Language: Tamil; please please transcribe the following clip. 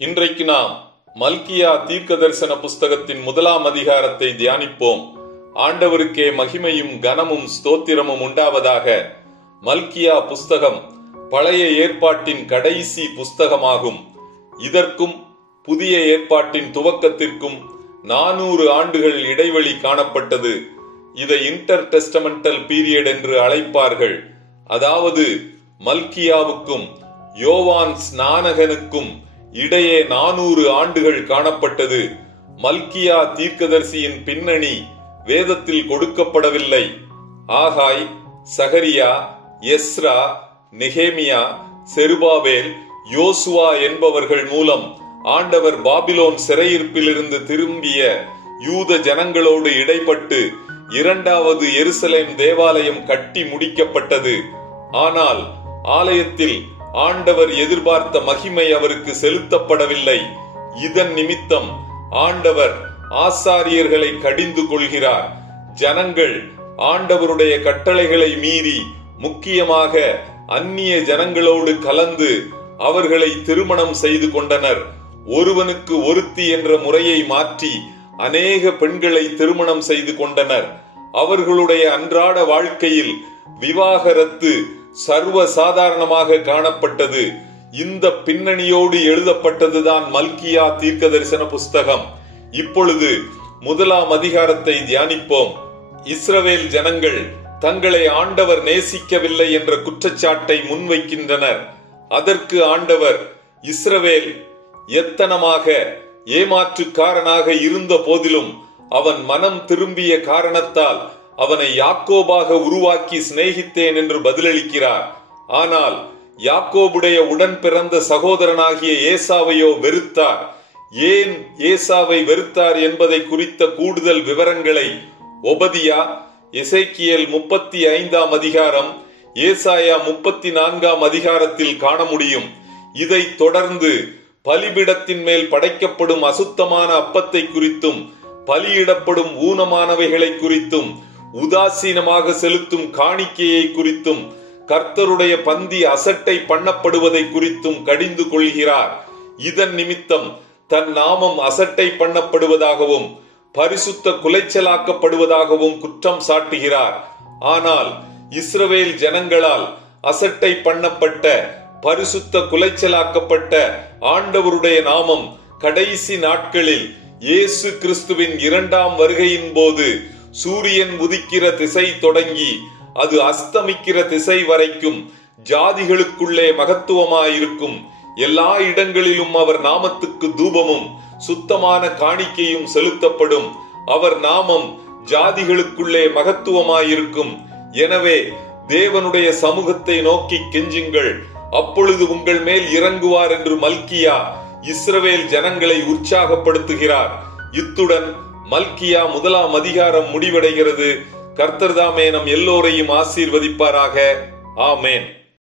இன்றைக்கு நாம் மல்கியா தீர்க்க தரிசன புஸ்தகத்தின் 1ஆம் அதிகாரத்தை தியானிப்போம். ஆண்டவருக்கே மகிமையும் கனமும் ஸ்தோத்திரமும் உண்டாவதாக. மல்கியா புஸ்தகம் பழைய ஏற்பாட்டின் கடைசி புஸ்தகமாகும். இதற்கும் புதிய ஏற்பாட்டின் துவக்கத்திற்கும் 400 ஆண்டுகள் இடைவெளி காணப்பட்டது. இதை இன்டர் டெஸ்டமெண்டல் பீரியட் என்று அழைப்பார்கள். அதாவது மல்கியாவுக்கும் யோவான் ஸ்நானகனுக்கும் இடையே 400 ஆண்டுகள் காணப்பட்டது. மல்கியா தீர்க்கதரிசியின் பின்னணி வேதத்தில் கொடுக்கப்படவில்லை. ஆகாய், சகரியா, எஸ்ரா, நெகேமியா, செருபாபேல், யோசுவா என்பவர்கள் மூலம் ஆண்டவர் பாபிலோன் சிறையிருப்பிலிருந்து திரும்பிய யூத ஜனங்களோடு இடைப்பட்டு 2வது எருசலேம் தேவாலயம் கட்டி முடிக்கப்பட்டது. ஆனால் ஆலயத்தில் ஆண்டவர் எதிர்பார்த்த மகிமை அவருக்கு செலுத்தப்படவில்லை. இதன் நிமித்தம் ஆண்டவர் ஆசாரியர்களை கடிந்து கொள்கிறார். ஜனங்கள் ஆண்டவருடைய கட்டளைகளை மீறி, முக்கியமாக அந்நிய ஜனங்களோடு கலந்து அவர்களை திருமணம் செய்து கொண்டனர். ஒருவனுக்கு ஒருத்தி என்ற முறையை மாற்றி அநேக பெண்களை திருமணம் செய்து கொண்டனர். அவர்களுடைய அன்றாட வாழ்க்கையில் விவாகரத்து சர்வ சாதாரணமாக காணப்பட்டது. இந்த பின்னணியோடு எழுதப்பட்டதுதான் மல்கியா தீர்க்க தரிசன புஸ்தகம். இப்பொழுது 1ஆம் அதிகாரத்தை தியானிப்போம். இஸ்ரவேல் ஜனங்கள் தங்களை ஆண்டவர் நேசிக்கவில்லை என்ற குற்றச்சாட்டை முன்வைக்கின்றனர். அதற்கு ஆண்டவர், இஸ்ரவேல் எத்தனமாக ஏமாற்றுக்காரனாக இருந்த போதிலும் அவன் மனம் திரும்பிய காரணத்தால் அவனை யாக்கோபாக உருவாக்கி சிநேகித்தேன் என்று பதிலளிக்கிறார். ஆனால் யாக்கோபுடைய உடன் பிறந்த சகோதரனாகிய ஏசாவையோ வெறுத்தார். ஏன் ஏசாவை வெறுத்தார் என்பதை குறித்த கூடுதல் விவரங்களை ஒபதியா, எசேக்கியேல் 35ஆம் அதிகாரம், ஏசாயா 34ஆம் அதிகாரத்தில் காண முடியும். இதை தொடர்ந்து பலிபீடத்தின் மேல் படைக்கப்படும் அசுத்தமான அப்பத்தை குறித்தும், பலியிடப்படும் ஊனமானவைகளை குறித்தும், உதாசீனமாக செலுத்தும் காணிக்கையை குறித்தும், கர்த்தருடைய பந்தி அசட்டை பண்ணப்படுவதை குறித்தும் கடிந்து கொள்கிறார். இதன் நிமித்தம் தன் நாமம் அசட்டை பண்ணப்படுவதாகவும் பரிசுத்த குலைச்சலாக்கப்படுவதாகவும் குற்றம் சாட்டுகிறார். ஆனால் இஸ்ரவேல் ஜனங்களால் அசட்டை பண்ணப்பட்ட, பரிசுத்த குலைச்சலாக்கப்பட்ட ஆண்டவருடைய நாமம் கடைசி நாட்களில் இயேசு கிறிஸ்துவின் 2ஆம் வருகையின் போது சூரியன் உதிக்கிற திசை தொடங்கி அது அஸ்தமிக்கிற திசை வரைக்கும் ஜாதிகளுக்குள்ளே மகத்துவமாயிருக்கும். எல்லா இடங்களிலும் அவர் நாமத்துக்கு தூபமும் சுத்தமான காணிக்கையும் செலுத்தப்படும். அவர் நாமம் ஜாதிகளுக்குள்ளே மகத்துவமாயிருக்கும். எனவே தேவனுடைய சமூகத்தை நோக்கி கெஞ்சுங்கள், அப்பொழுது உங்கள் மேல் இறங்குவார் என்று மல்கியா இஸ்ரவேல் ஜனங்களை உற்சாகப்படுத்துகிறார். இத்துடன் மல்கியா 1ஆம் அதிகாரம் முடிவடைகிறது. கர்த்தர் தாமே நம் எல்லோரையும் ஆசீர்வதிப்பாராக. ஆமென்.